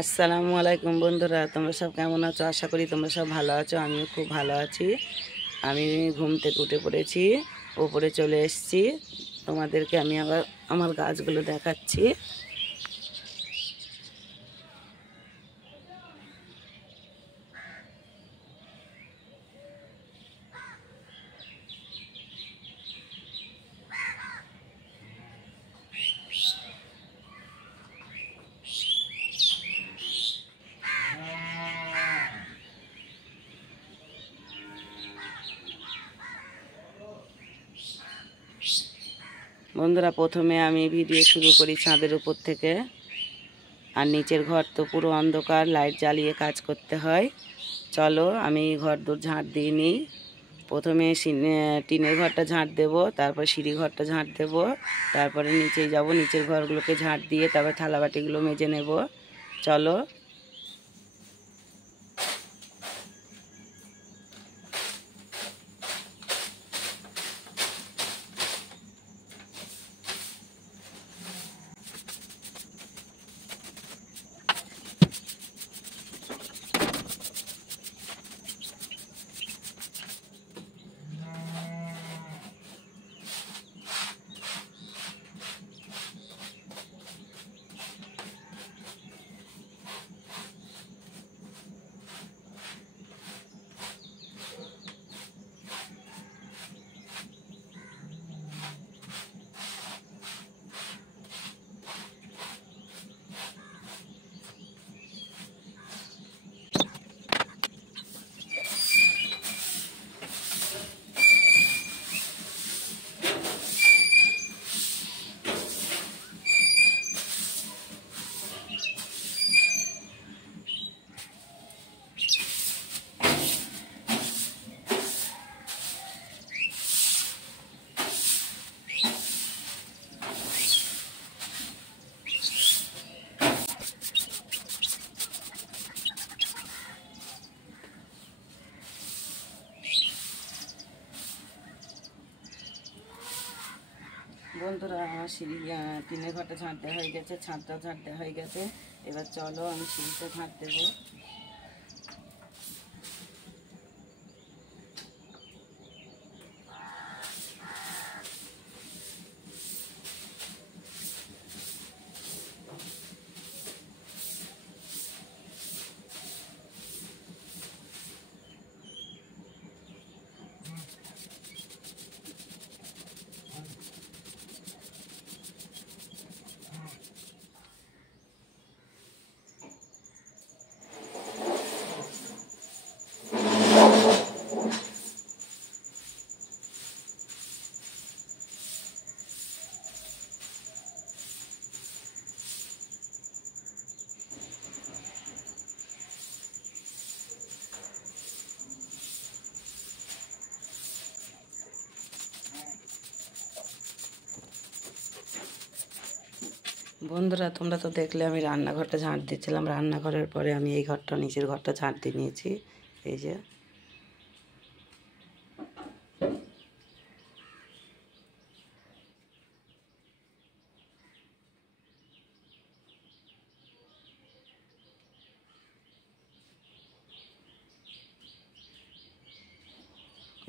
আসসালামু আলাইকুম বন্ধুরা, তোমরা সব কেমন আছো? আশা করি তোমরা সব ভালো আছো। আমিও খুব ভালো আছি। আমি ঘুম থেকে উঠে পড়েছি, ওপরে চলে এসেছি। তোমাদেরকে আমি আবার আমার গাছগুলো দেখাচ্ছি। বন্ধুরা, প্রথমে আমি ভিডিও শুরু করি ছাদের উপর থেকে। আর নিচের ঘর তো পুরো অন্ধকার, লাইট জ্বালিয়ে কাজ করতে হয়। চলো আমি ঘর দোর ঝাঁট দিয়ে নিই। প্রথমে টিনের ঘরটা ঝাঁট দেব, তারপর সিঁড়ি ঘরটা ঝাঁট দেব, তারপরে নিচেই যাব, নিচের ঘরগুলোকে ঝাঁট দিয়ে তারপর থালাবাটিগুলো মেজে নেব। চলো। বন্ধুরা, আমার সিঁড়ি টিনের ঘরটা ঝাঁট দেওয়া হয়ে গেছে, ছাদটাও ঝাঁট দেওয়া হয়ে গেছে। এবার চলো আমি সিঁড়িটা ঝাঁট দেবো। বন্ধুরা, তোমরা তো দেখলে আমি রান্নাঘরটা ঝাঁট দিচ্ছিলাম। রান্নাঘরের পরে আমি এই ঘরটা, নিচের ঘরটা ঝাঁট দিয়ে নিয়েছি। এই যে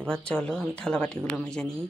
এবার চলো আমি থালাবাটিগুলো মেজে নিই।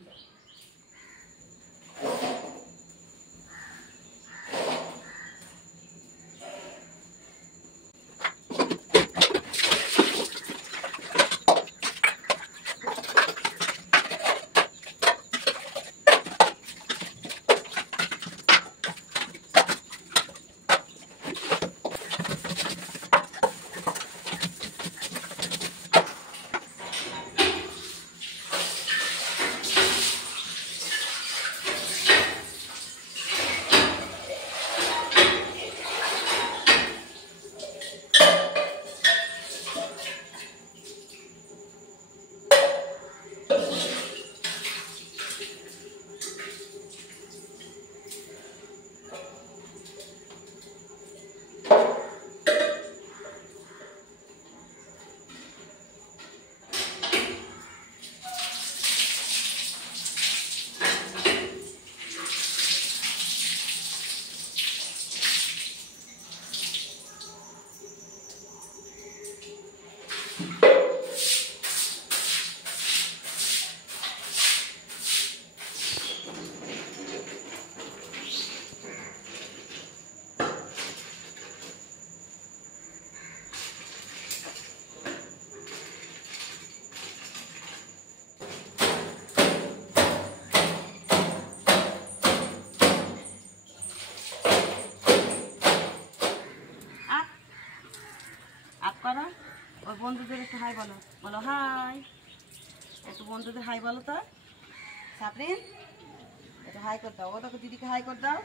বন্ধুদের একটু হাই বলো, বলো হাই, একটু বন্ধুদের হাই বলো তো। সাবরিন একটু হাই করে দাও, ও দেখো দিদিকে হাই করে দাও।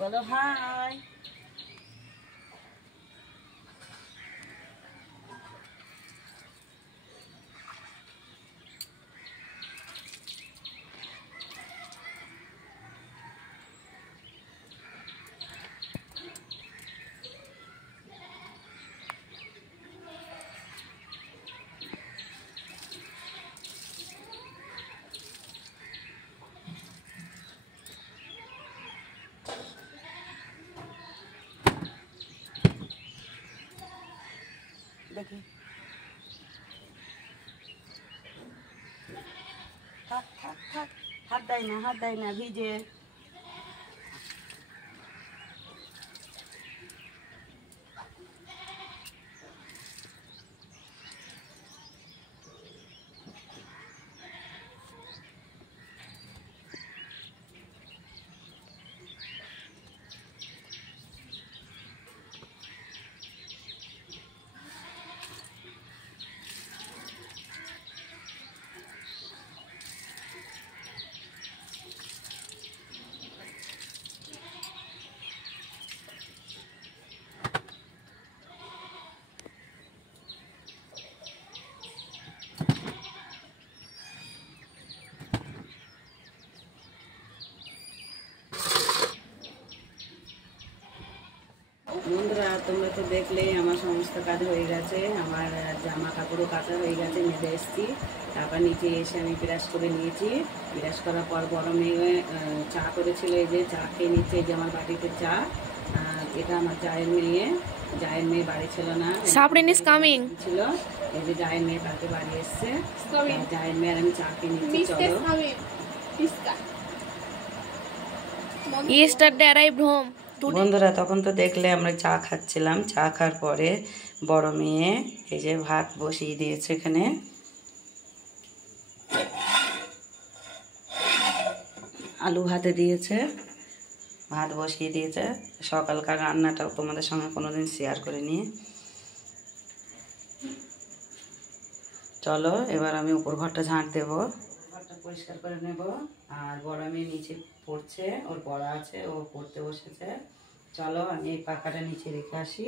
বলো হাই। দেখি থাক থাক থাক, হাত দেয় না, হাত দেয় না, ভিজে। বন্ধুরা তোমরা তো দেখলেই আমার সমস্ত কাজ হয়ে গেছে, আমার জামা কাপড়ও কাচা হয়ে গেছে, মেজে এসেছি। তারপর নিচে এসে আমি ব্রাশ করে নিয়েছি। ব্রাশ করার পর বড় মেয়ে চা করেছিল, এই যে চা খেয়ে নিচ্ছে। এই যে আমার বাড়িতে চা, এটা আমার জায়ের মেয়ে বাড়ি ছিল না, ছিল। এই যে জায়ের মেয়ে তাকে বাড়ি এসছে, জায়ের মেয়ে আর আমি চা খেয়ে নিচ্ছি। চলো বন্ধুরা, তখন তো দেখলে আমরা চা খাচ্ছিলাম। চা খাওয়ার পরে বড় মেয়ে এই যে ভাত বসিয়ে দিয়েছে, এখানে আলু ভাতে দিয়েছে, ভাত বসিয়ে দিয়েছে। সকালকার রান্নাটাও তোমাদের সঙ্গে কোনোদিন শেয়ার করিনি। চলো এবার আমি উপর ঘরটা ঝাঁট দেবো, ঘরটা পরিষ্কার করে নেব। আর বড় মেয়ে নিচে পড়ছে, ওর পড়া আছে, ও পড়তে বসেছে। চলো আমি এই পাখাটা নিচে রেখে আসি।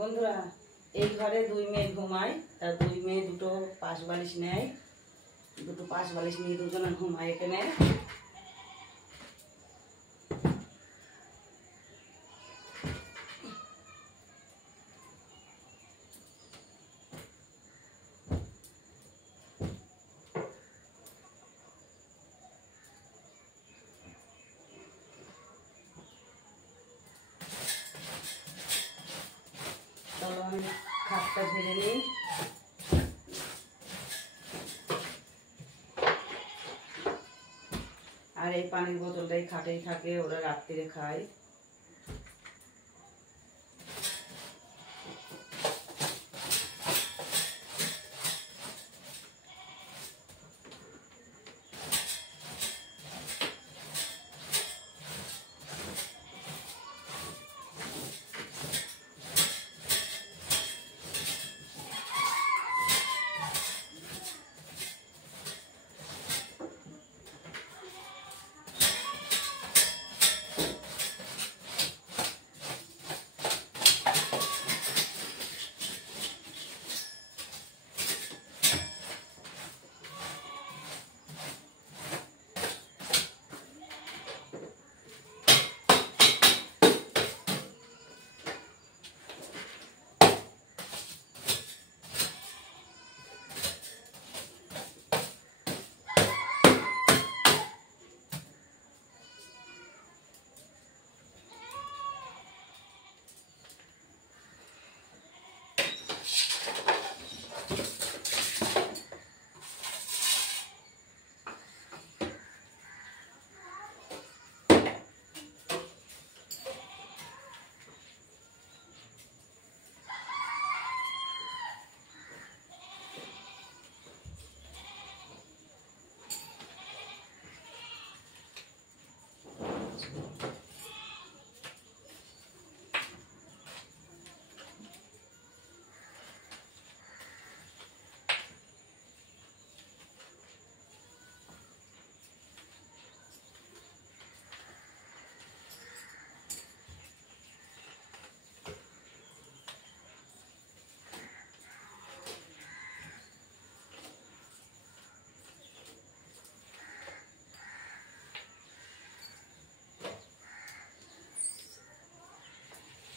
বন্ধুরা, এই ঘরে দুই মেয়ে ঘুমায়, তার দুই মেয়ে দুটো পাশ বালিশ নেয়, দুটো পাশ বালিশ নিয়ে দুজনে ঘুমায় এখানে। চলো আমি খাটটা ঝেড়ে নিই। আর এই পানির বোতলটাই খাটেই থাকে, ওরা রাত্রিরে খায়।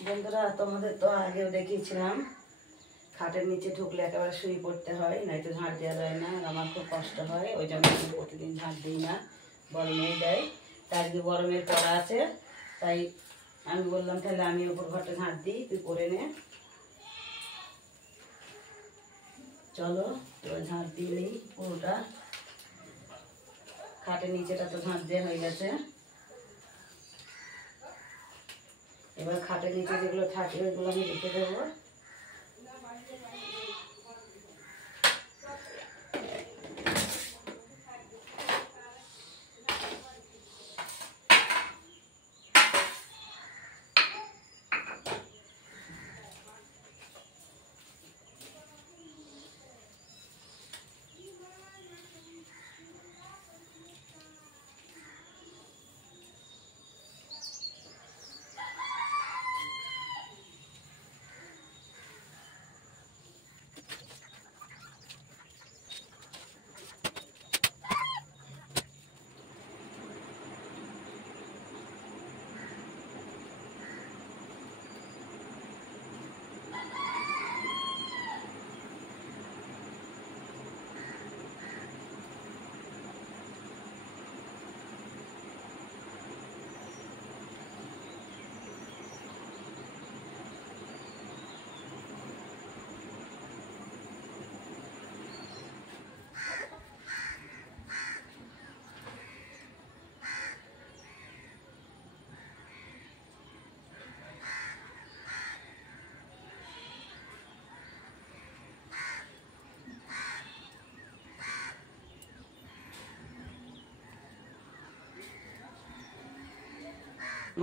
বন্ধুরা, তোমাদের তো আগেও দেখিয়েছিলাম খাটের নিচে ঢুকলে একেবারে শুয়ে পড়তে হয়, নয়তো ঝাঁট দেওয়া যায় না। আর আমার খুব কষ্ট হয়, ওই জন্য আমি প্রতিদিন ঝাঁট দিই না, বড় মেয়ে দেয়। তার যে বড় মেয়ের পড়া আছে, তাই আমি বললাম তাহলে আমি ওপর ঘরটা ঝাঁট দিই, তুই করে নে। চলো এবার ঝাঁট দিয়ে নিই পুরোটা। খাটের নিচেটা তো ঝাঁট দেওয়া হয়ে গেছে। এবার খাটের নিচে যেগুলো থাকে ওইগুলো আমি রেখে দেবো।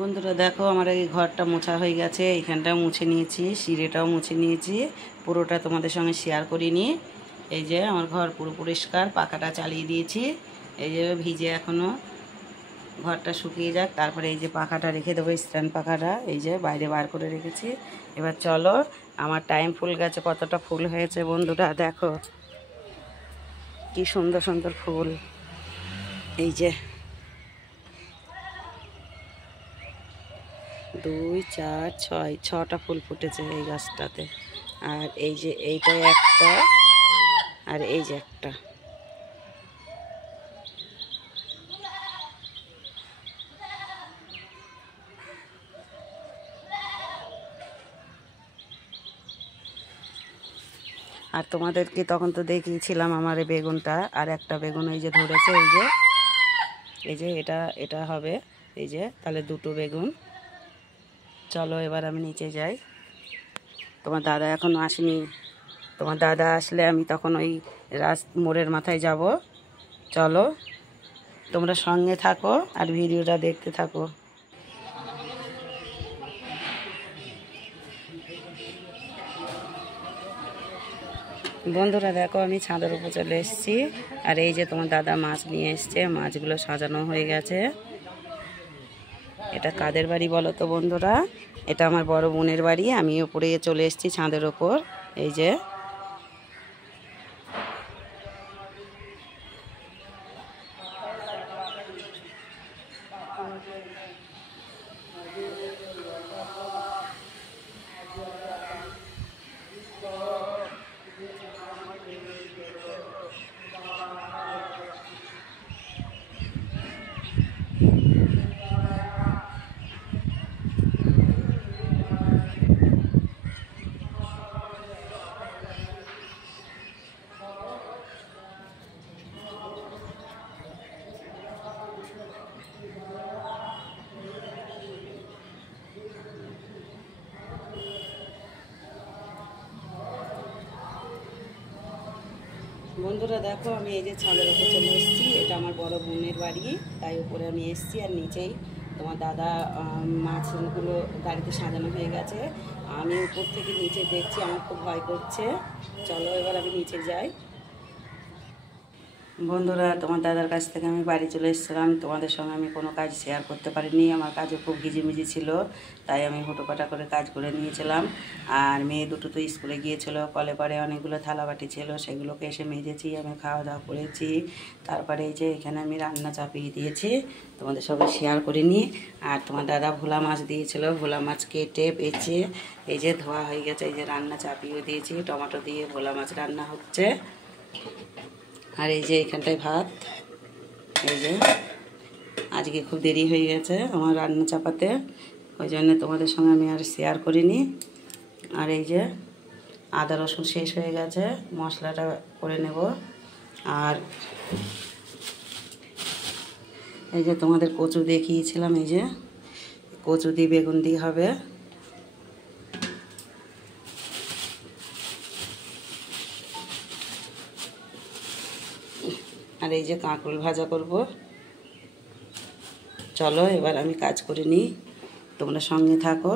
বন্ধুরা দেখো, আমার এই ঘরটা মোছা হয়ে গেছে, এইখানটা মুছে নিয়েছি, সিঁড়িটাও মুছে নিয়েছি, পুরোটা তোমাদের সঙ্গে শেয়ার করিনি। এই যে আমার ঘর পুরো পরিষ্কার, পাখাটা চালিয়ে দিয়েছি। এই যে ভিজে এখনও, ঘরটা শুকিয়ে যাক, তারপরে এই যে পাখাটা রেখে দেবো, স্ট্যান্ড পাখাটা এই যে বাইরে বার করে রেখেছি। এবার চলো, আমার টাইম ফুল গাছে কতটা ফুল হয়েছে বন্ধুরা দেখো, কি সুন্দর সুন্দর ফুল। এই যে 2, 4, 6, 6টা ফুল ফুটেছে এই গাছটাতে। আর এই যে এইটাই একটা, আর এই যে একটা। আর তোমাদেরকে তখন তো দেখিয়েছিলাম আমার এই বেগুনটা, আর একটা বেগুন এই যে ধরেছে, এই যে এটা এটা হবে, এই যে তাহলে 2টো বেগুন। চলো এবার আমি নিচে যাই, তোমার দাদা এখনও আসেনি। তোমার দাদা আসলে আমি তখন ওই মোড়ের মাথায় যাব। চলো তোমরা সঙ্গে থাকো আর ভিডিওটা দেখতে থাকো। বন্ধুরা দেখো, আমি ছাদের উপর চলে এসেছি, আর এই যে তোমার দাদা মাছ নিয়ে এসছে, মাছগুলো সাজানো হয়ে গেছে। এটা কাদের বাড়ি বলো তো বন্ধুরা? এটা আমার বড় বোনের বাড়ি। আমি উপরে চলে এসেছি ছাদের ওপর। এই যে বন্ধুরা দেখো, আমি এই যে ছাদের উপর চলে এসেছি। এটা আমার বড় বোনের বাড়ি, তাই উপরে আমি এসেছি। আর নিচেই তোমার দাদা মাছগুলো গাড়িতে সাজানো হয়ে গেছে। আমি উপর থেকে নিচে দেখছি, আমার খুব ভয় করছে। চলো এবার আমি নিচে যাই। বন্ধুরা, তোমার দাদার কাছ থেকে আমি বাড়ি চলে এসেছিলাম। তোমাদের সঙ্গে আমি কোনো কাজ শেয়ার করতে পারিনি, আমার কাজও খুব ঘিজিমিজি ছিল, তাই আমি হুটোপাটা করে কাজ করে নিয়েছিলাম। আর মেয়ে দুটো তো স্কুলে গিয়েছিলো, কলে পরে অনেকগুলো থালাবাটি ছিল, সেগুলোকে এসে মেজেছি, আমি খাওয়া দাওয়া করেছি। তারপরে এই যে এখানে আমি রান্না চাপিয়ে দিয়েছি, তোমাদের সঙ্গে শেয়ার করিনি। আর তোমার দাদা ভোলা মাছ দিয়েছিল, ভোলা মাছ কেটে বেছে এই যে ধোয়া হয়ে গেছে, এই যে রান্না চাপিয়ে দিয়েছি, টমেটো দিয়ে ভোলা মাছ রান্না হচ্ছে। আর এই যে এখানটায় ভাত। এই যে আজকে খুব দেরি হয়ে গেছে আমার রান্না চাপাতে, ওই জন্য তোমাদের সঙ্গে আমি আর শেয়ার করিনি। আর এই যে আদা রসুন শেষ হয়ে গেছে, মশলাটা করে নেব। আর এই যে তোমাদের কচু দেখিয়েছিলাম, এই যে কচু দিয়ে বেগুন দিয়ে হবে। আর এই যে কাঁকরোল ভাজা করব। চলো এবার আমি কাজ করে নিই, তোমরা সঙ্গে থাকো।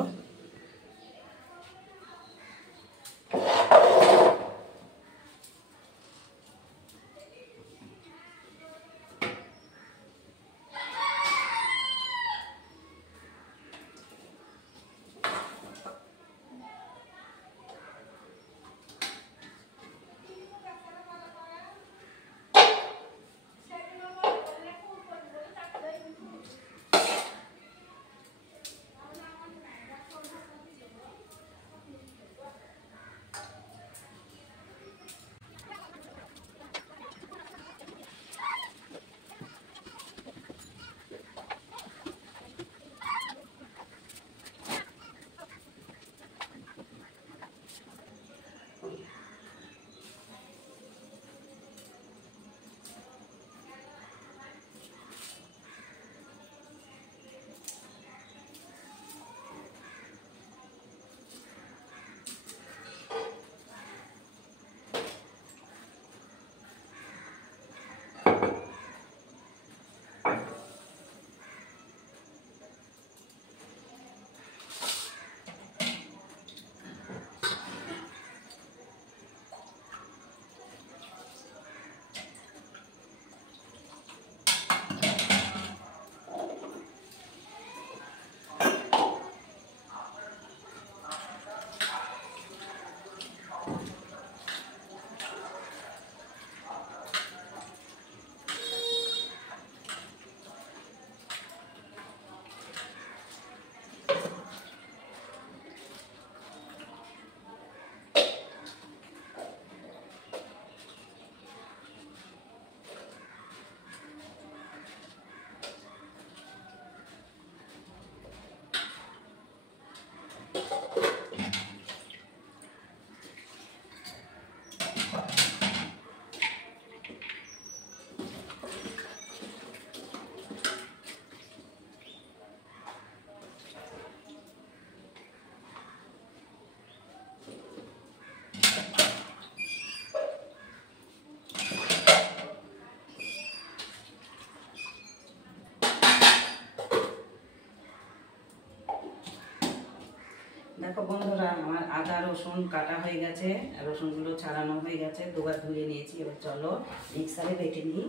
দেখো বন্ধুরা, আমার আদা রসুন কাটা হয়ে গেছে, রসুনগুলো ছাড়ানো হয়ে গেছে, দুবার ধুয়ে নিয়েছি। এবার চলো মিক্সারে বেটে নিই।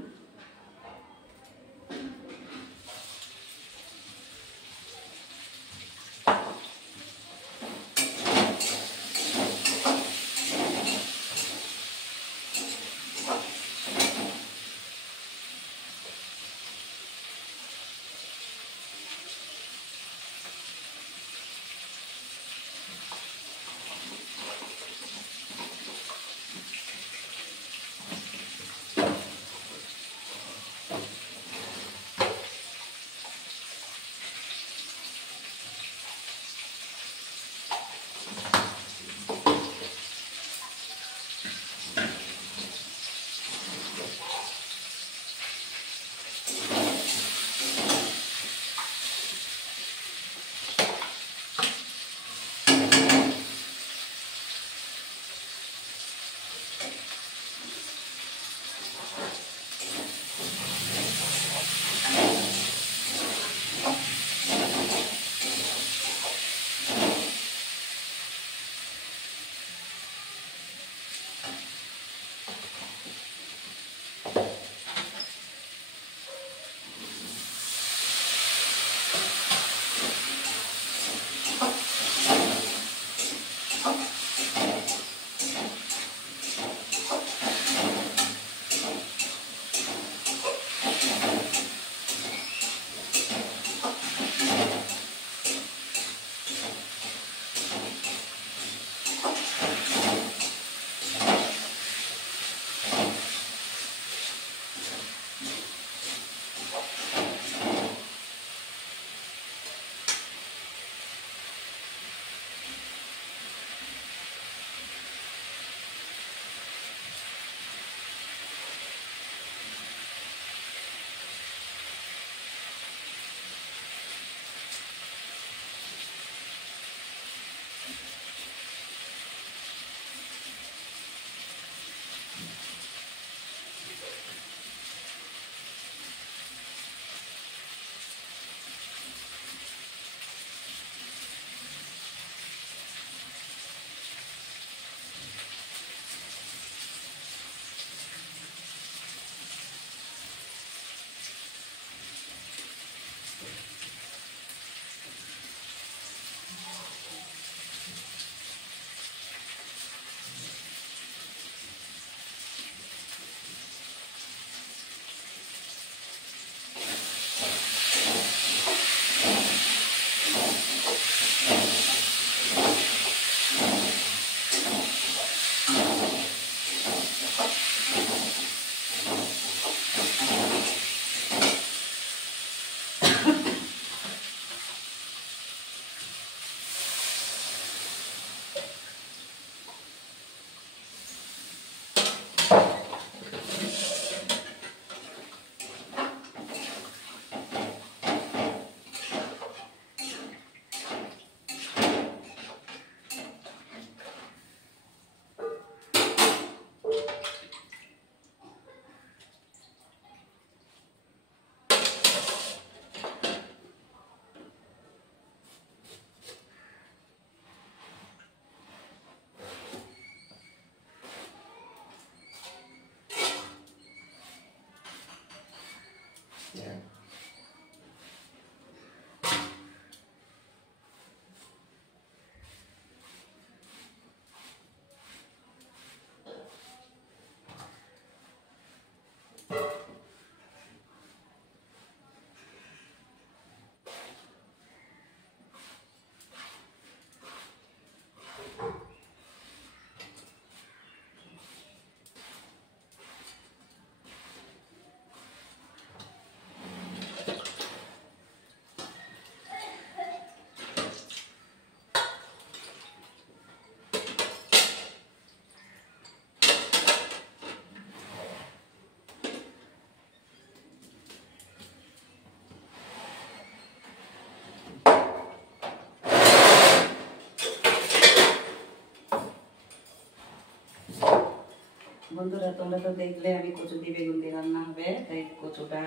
বন্ধুরা তোমরা তো দেখলে আমি কচু দিয়ে বেগুন দিয়ে রান্না হবে, তাই কচুটা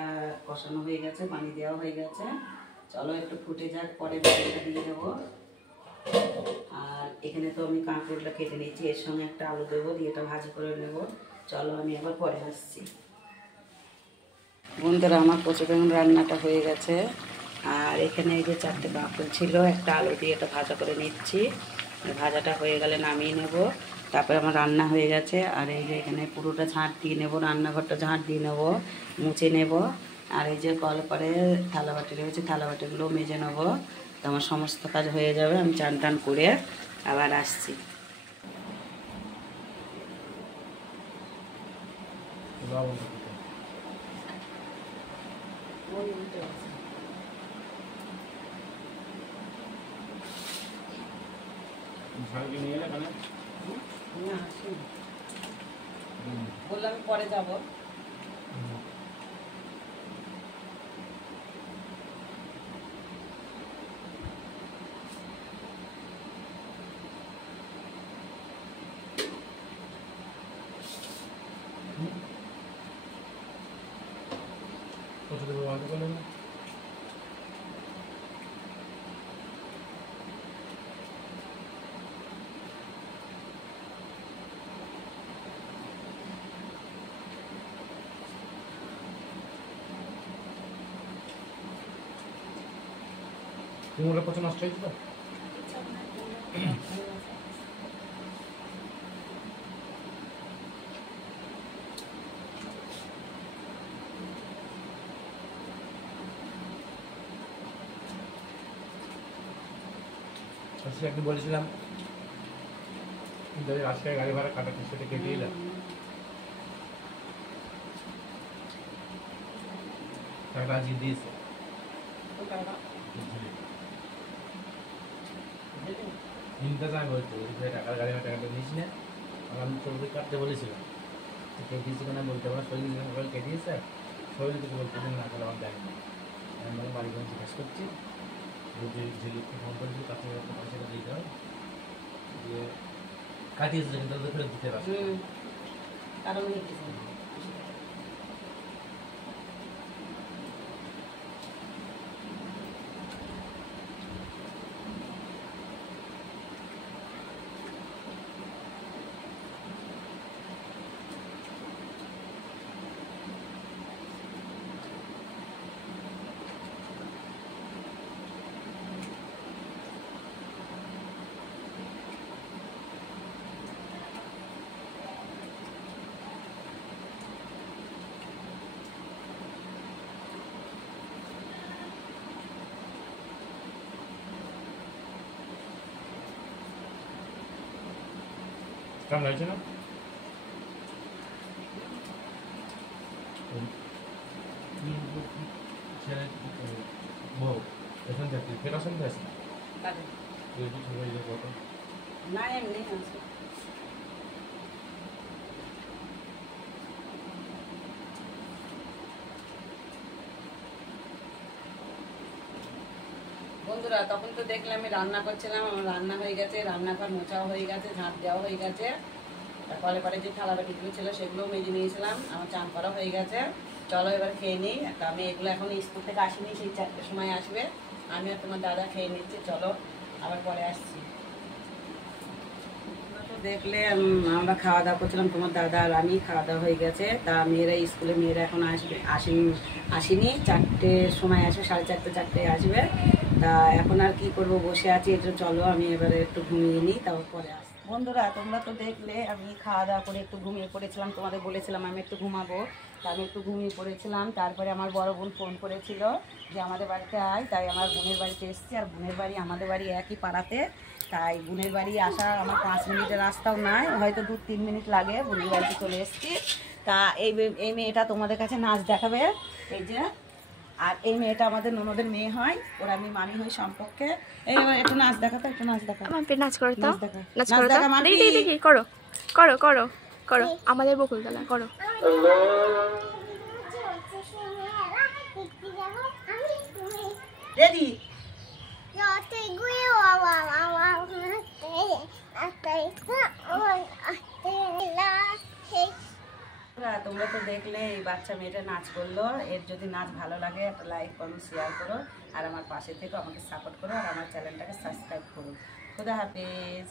কষানো হয়ে গেছে, পানি দেওয়া হয়ে গেছে। চলো একটু ফুটে যাক, পরে বেগুনটা দিয়ে দেবো। আর এখানে তো আমি কাঁকরোলটা কেটে নিচ্ছি, এর সঙ্গে একটা আলু দেবো, দিয়ে এটা ভাজি করে নেবো। চলো আমি আবার পরে আসছি। বন্ধুরা আমার কচু বেগুন রান্নাটা হয়ে গেছে। আর এখানে এই যে 4টে কাঁকরোল ছিল, একটা আলু দিয়ে এটা ভাজা করে নিচ্ছি। ভাজাটা হয়ে গেলে নামিয়ে নেব। তারপরে আমার রান্না হয়ে গেছে। আর এই যে এখানে পুরোটা ঝাঁট দিয়ে নেব, রান্নাঘরটা ঝাঁট দিয়ে নেব, মুছে নেব। আর এই যে কল করে থালা বাটি রয়েছে, থালা বাটিগুলো মেজে নেব। তো আমার সমস্ত কাজ হয়ে যাবে, আমি চান টান করে আবার আসছি। বললাম পরে যাব। কুমড়োর পচা নষ্ট হয়েছে তো? একদিন বলেছিলাম আজকে গাড়ি ভাড়া কাটাতে, সেটা কেটে দিলাম। টাকা আজকে দিয়েছে, আমি বলছি টাকার গাড়ি ভাড়া টাকাটা দিয়েছি না, আর আমি চলবে কাটতে বলেছিলাম, কেটেছি কেন বলতে পারো, শরীর মোবাইল কেটেছে, শরীর কিছু বলতে না করে আমার দেয়নি। আমি বাড়ি করে জিজ্ঞেস করছি, ঝিলিককে ফোন করেছি, কাছে পয়সাটা দিতে হবে, দিয়ে কাটিয়েছে, কিন্তু ফেরত দিতে পারছি কারণ কেমন লাগছে না? ছেলে বউ এখান থেকে ফেরা শুনতে আসে না, এমনি আছে। বন্ধুরা তখন তো দেখলে আমি রান্না করছিলাম, আমার রান্না হয়ে গেছে, রান্নাঘর মোছাও হয়ে গেছে, ঝাঁট দেওয়া হয়ে গেছে। কলে পরে যে থালা বাটিগুলো ছিল সেগুলোও মেজে নিয়েছিলাম, আমার চান করা হয়ে গেছে। চলো এবার খেয়ে নিই। তো আমি এগুলো এখন স্কুল থেকে আসিনি, সেই 4টের সময় আসবে। আমি আর তোমার দাদা খেয়ে নিচ্ছি, চলো আবার পরে আসছি। দেখলে আমরা খাওয়া দাওয়া করছিলাম, তোমার দাদা আর আমি, খাওয়া দাওয়া হয়ে গেছে। তা মেয়েরা স্কুলে, মেয়েরা এখন আসেনি 4টের সময় আসবে, 4:30 4টায় আসবে। তা এখন আর কি করব, বসে আছি। একটু চলো আমি এবারে একটু ঘুমিয়ে নিই, তারপর পরে আসি। বন্ধুরা তোমরা তো দেখলে আমি খাওয়া দাওয়া করে একটু ঘুমিয়ে পড়েছিলাম, তোমাদের বলেছিলাম আমি একটু ঘুমাবো, তা আমি একটু ঘুমিয়ে পড়েছিলাম। তারপরে আমার বড় বোন ফোন করেছিল যে আমাদের বাড়িতে আয়, তাই আমার বোনের বাড়িতে এসেছি। আর বোনের বাড়ি আমাদের বাড়ি একই পাড়াতে, তাই বোনের বাড়ি আসা আমার 5 মিনিটের রাস্তাও নয়, হয়তো 2-3 মিনিট লাগে। বোনের বাড়িতে চলে এসেছি। তা এই মেয়েটা তোমাদের কাছে নাচ দেখাবে, এই যে। আর এই মেয়েটা আমাদের ননদের মেয়ে হয়, ওরা আমি মামি হই সম্পর্কে। এই একটু নাচ দেখাতো, একটু নাচ দেখা, নাচ করো তো, নাচ করো তো, দেখি দেখি, করো করো করো করো, আমাদের বকুলতলা করো। রেডি? বন্ধুরা, তোমরা তো দেখলে এই বাচ্চা মেয়েটা নাচ করলো। এর যদি নাচ ভালো লাগে একটা লাইক কমেন্ট শেয়ার করো, আর আমার পাশে থেকে আমাকে সাপোর্ট করো, আর আমার চ্যানেলটাকে সাবস্ক্রাইব করো। খুদা হাফেজ।